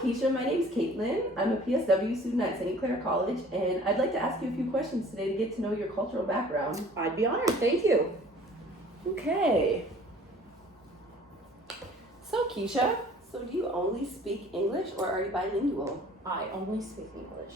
Keisha, my name's Caitlin. I'm a PSW student at St. Clair College, and I'd like to ask you a few questions today to get to know your cultural background. I'd be honored, thank you. Okay. So Keisha, do you only speak English or are you bilingual? I only speak English.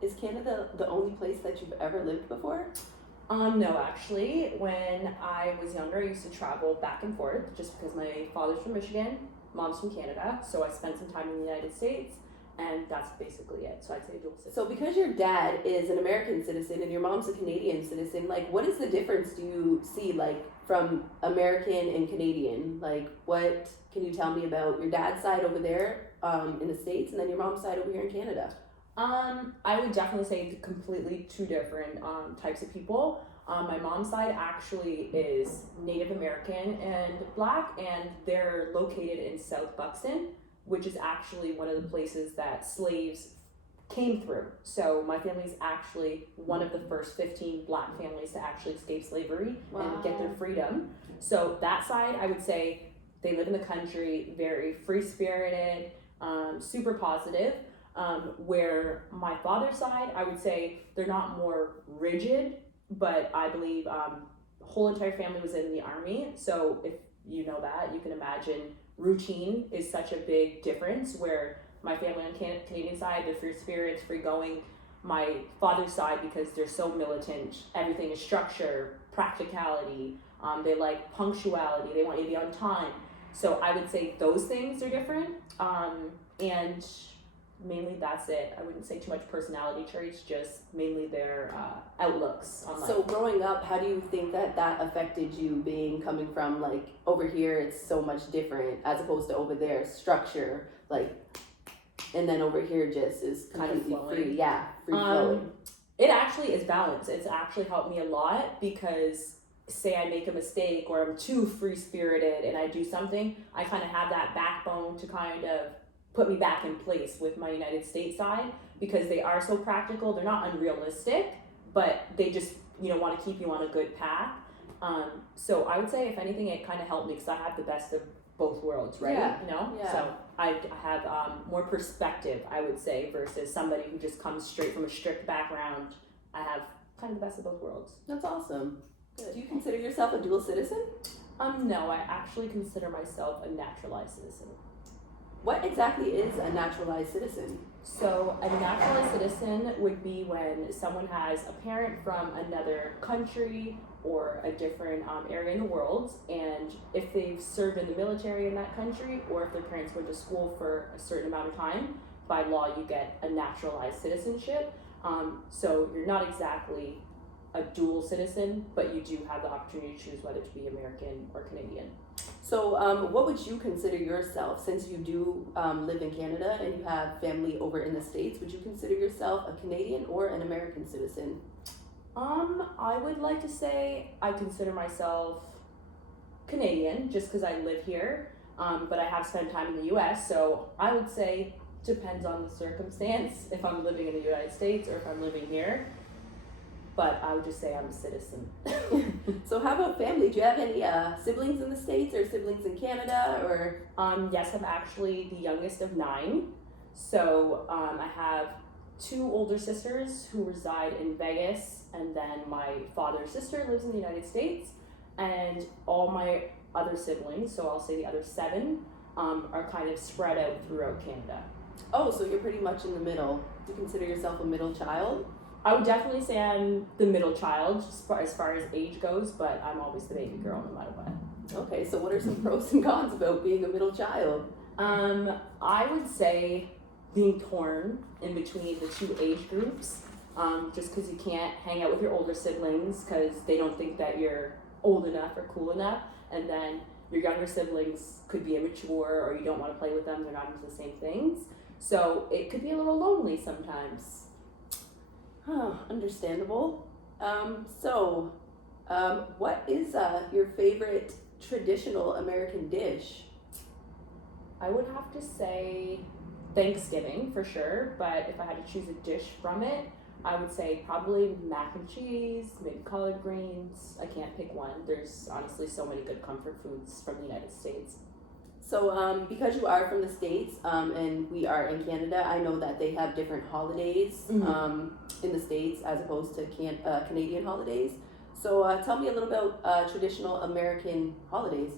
Is Canada the only place that you've ever lived before? No, actually, when I was younger, I used to travel back and forth just because my father's from Michigan, mom's from Canada, so I spent some time in the United States, and that's basically it. So I'd say dual citizen. So because your dad is an American citizen and your mom's a Canadian citizen, like what is the difference do you see like from American and Canadian? Like what can you tell me about your dad's side over there in the States and then your mom's side over here in Canada? I would definitely say completely two different types of people. My mom's side actually is Native American and Black, and they're located in South Buxton, which is actually one of the places that slaves came through. So my family is actually one of the first 15 Black families to actually escape slavery and get their freedom. So that side, I would say they live in the country, very free-spirited, super positive. Where my father's side, I would say they're not more rigid, but I believe whole entire family was in the army. So if you know that, you can imagine routine is such a big difference where my family on Canadian side, they're free spirits, free going. My father's side, because they're so militant, everything is structure, practicality, they like punctuality, they want you to be on time. So I would say those things are different. And mainly that's it. I wouldn't say too much personality traits, just mainly their outlooks on life. So growing up, how do you think that affected you coming from like over here it's so much different as opposed to over there structure like, and then over here just is completely free. Yeah, free flowing. It actually is balance. It's actually helped me a lot because say I make a mistake or I'm too free spirited and I do something, I kind of have that backbone to kind of put me back in place with my United States side because they are so practical. They're not unrealistic, but they just, want to keep you on a good path. So I would say if anything, it kind of helped me because I have the best of both worlds, right? Yeah. Yeah. So I have more perspective, I would say, versus somebody who just comes straight from a strict background. I have kind of the best of both worlds. That's awesome. Good. Do you consider yourself a dual citizen? No, I actually consider myself a naturalized citizen. What exactly is a naturalized citizen? So a naturalized citizen would be when someone has a parent from another country or a different area in the world, and if they've served in the military in that country or if their parents went to school for a certain amount of time, by law you get a naturalized citizenship. So you're not exactly a dual citizen, but you do have the opportunity to choose whether to be American or Canadian. So what would you consider yourself, since you do live in Canada and you have family over in the States, would you consider yourself a Canadian or an American citizen? I would like to say I consider myself Canadian just because I live here, but I have spent time in the US, so I would say depends on the circumstance if I'm living in the United States or if I'm living here. But I would just say I'm a citizen. So how about family? Do you have any siblings in the States or siblings in Canada or? Yes, I'm actually the youngest of 9. So I have 2 older sisters who reside in Vegas, and then my father's sister lives in the United States, and all my other siblings, so I'll say the other 7, are kind of spread out throughout Canada. Oh, so you're pretty much in the middle. Do you consider yourself a middle child? I would definitely say I'm the middle child as far as age goes, but I'm always the baby girl no matter what. Okay, so what are some pros and cons about being a middle child? I would say being torn in between the 2 age groups, just because you can't hang out with your older siblings because they don't think that you're old enough or cool enough, and then your younger siblings could be immature or you don't want to play with them, they're not into the same things. So it could be a little lonely sometimes. Understandable. What is your favorite traditional American dish? I would have to say Thanksgiving for sure, but if I had to choose a dish from it, I would say probably mac and cheese, maybe collard greens. I can't pick one. There's honestly so many good comfort foods from the United States. So, because you are from the States, and we are in Canada, I know that they have different holidays, in the States as opposed to Canadian holidays. So, tell me a little about traditional American holidays.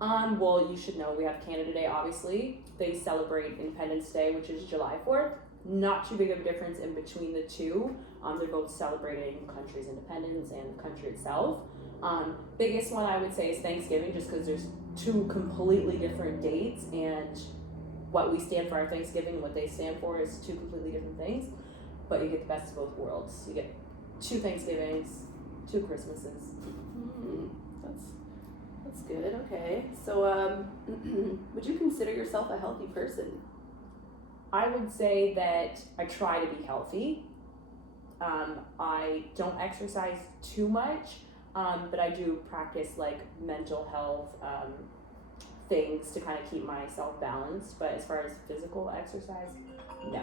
Well, you should know we have Canada Day, obviously. They celebrate Independence Day, which is July 4th. Not too big of a difference in between the two. They're both celebrating the country's independence and the country itself. Biggest one I would say is Thanksgiving, just because there's two completely different dates, and what we stand for our Thanksgiving and what they stand for is two completely different things. But you get the best of both worlds. You get two Thanksgivings, two Christmases. That's good. Okay. So, would you consider yourself a healthy person? I would say that I try to be healthy. I don't exercise too much, but I do practice like mental health things to kind of keep myself balanced. But as far as physical exercise, no.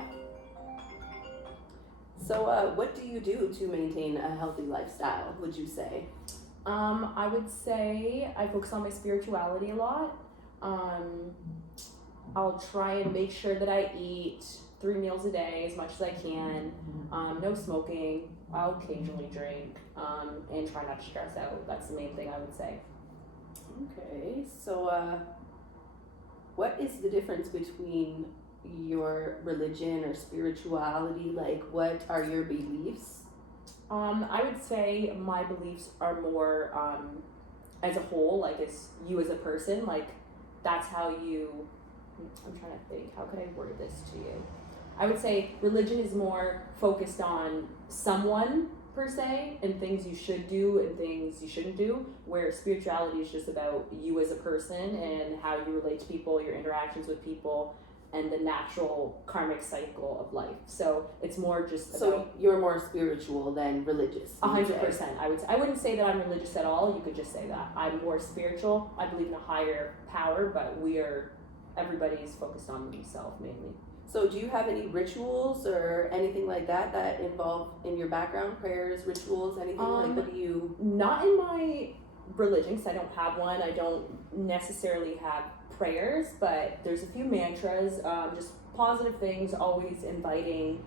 So, what do you do to maintain a healthy lifestyle, would you say? I would say I focus on my spirituality a lot. I'll try and make sure that I eat 3 meals a day as much as I can. No smoking. I'll occasionally drink, and try not to stress out. That's the main thing I would say. Okay. So, what is the difference between your religion or spirituality? Like, what are your beliefs? I would say my beliefs are more as a whole, like as you as a person, like that's how you. I'm trying to think, how could I word this to you? I would say religion is more focused on someone per se and things you should do and things you shouldn't do, where spirituality is just about you as a person and how you relate to people, your interactions with people, and the natural karmic cycle of life. So it's more just So about you're more spiritual than religious. 100%. I would say. I wouldn't say that I'm religious at all. You could just say that I'm more spiritual. I believe in a higher power, but everybody's focused on themselves mainly. So do you have any rituals or anything like that that involve in your background, prayers, rituals, anything like what do you? Not in my religion, because I don't have one. I don't necessarily have prayers, but there's a few mantras, just positive things, always inviting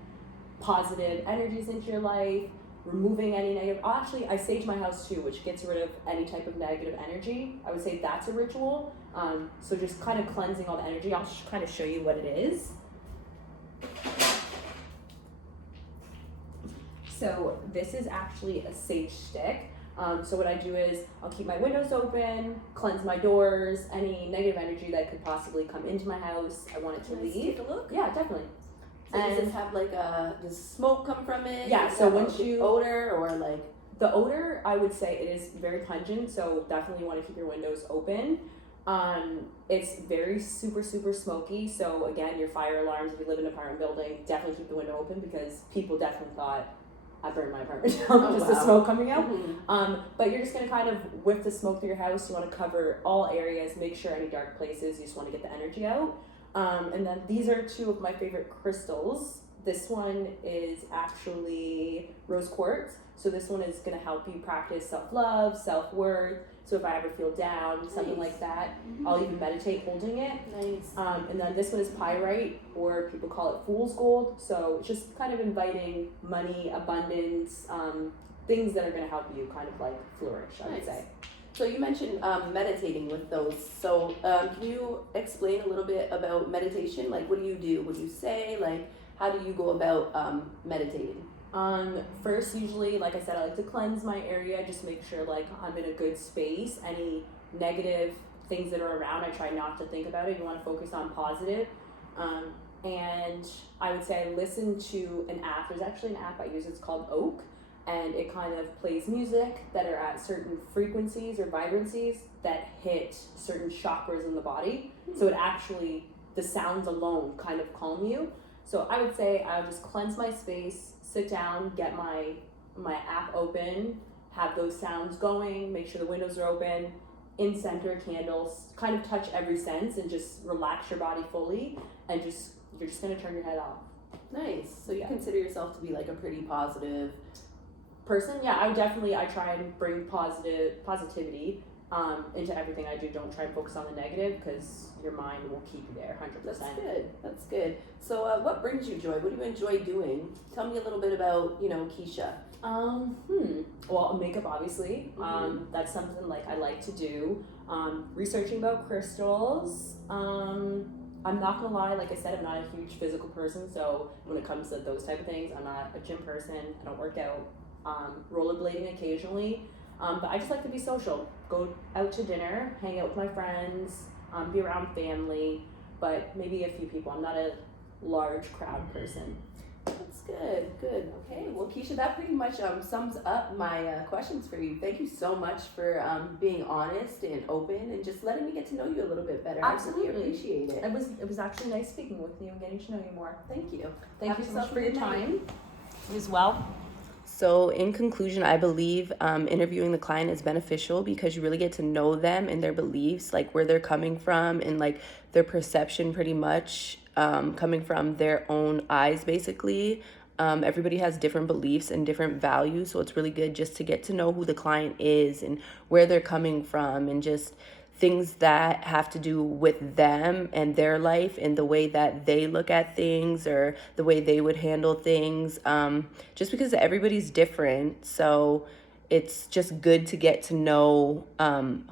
positive energies into your life, removing any negative. Actually, I sage my house too, which gets rid of any type of negative energy. I would say that's a ritual. So just kind of cleansing all the energy. I'll kind of show you what it is. So this is actually a sage stick. So what I do is I'll keep my windows open, cleanse my doors, any negative energy that could possibly come into my house. I want it to leave. Take a look. Yeah, definitely. So does this have like does smoke come from it? Yeah, Does so it have once a you- odor or like The odor, I would say it is very pungent, so definitely want to keep your windows open. It's very super smoky, so again, your fire alarms, if you live in an apartment building, definitely keep the window open because people definitely thought I burned my apartment down just the smoke coming out. But you're just gonna kind of whiff the smoke through your house. You want to cover all areas, make sure any dark places, you just want to get the energy out. And then these are two of my favorite crystals. This one is actually rose quartz. So this one is going to help you practice self-love, self-worth. So if I ever feel down, something like that, I'll even meditate holding it. Nice. And then this one is pyrite, or people call it fool's gold. So it's just kind of inviting money, abundance, things that are going to help you kind of like flourish, I would say. So you mentioned meditating with those. So can you explain a little bit about meditation? Like, what do you do? What do you say? Like, how do you go about meditating? First, usually, like I said, I like to cleanse my area, just make sure like I'm in a good space. Any negative things that are around, I try not to think about it. You want to focus on positive. And I would say I listen to an app. There's actually an app I use. It's called Oak. And it kind of plays music that are at certain frequencies or vibrancies that hit certain chakras in the body. So it actually, the sounds alone kind of calm you. So I would say I would just cleanse my space, sit down, get my app open, have those sounds going, make sure the windows are open, in center candles, kind of touch every sense and just relax your body fully, and you're just gonna turn your head off. Nice. So you consider yourself to be like a pretty positive person. Yeah, I try and bring positivity into everything I do. Don't try and focus on the negative because your mind will keep you there 100%. That's good. That's good. So, what brings you joy? What do you enjoy doing? Tell me a little bit about, Keisha. Well, makeup, obviously. That's something like I like to do. Researching about crystals. I'm not gonna lie, like I said, I'm not a huge physical person, so when it comes to those type of things, I'm not a gym person. I don't work out. Rollerblading occasionally, but I just like to be social. Go out to dinner, hang out with my friends, be around family, but maybe a few people. I'm not a large crowd person. That's good. Good. Okay. Well, Keisha, that pretty much sums up my questions for you. Thank you so much for being honest and open and just letting me get to know you a little bit better. Absolutely. I really appreciate it. It was actually nice speaking with you and getting to know you more. Thank you. Thank you so much for your time. You as well. So in conclusion, I believe interviewing the client is beneficial because you really get to know them and their beliefs, like where they're coming from and like their perception pretty much coming from their own eyes, basically. Everybody has different beliefs and different values, so it's really good just to get to know who the client is and where they're coming from and just things that have to do with them and their life and the way that they look at things or the way they would handle things, just because everybody's different. So it's just good to get to know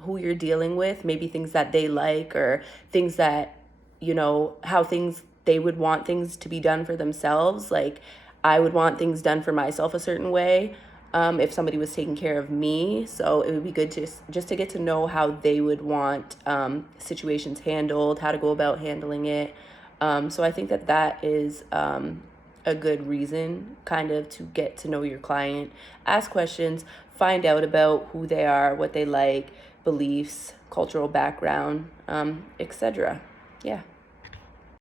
who you're dealing with, maybe things that they like or things that, how things they would want things to be done for themselves. Like I would want things done for myself a certain way. If somebody was taking care of me. So it would be good to just to get to know how they would want situations handled, how to go about handling it. So I think that is a good reason kind of to get to know your client, ask questions, find out about who they are, what they like, beliefs, cultural background, etc. Yeah.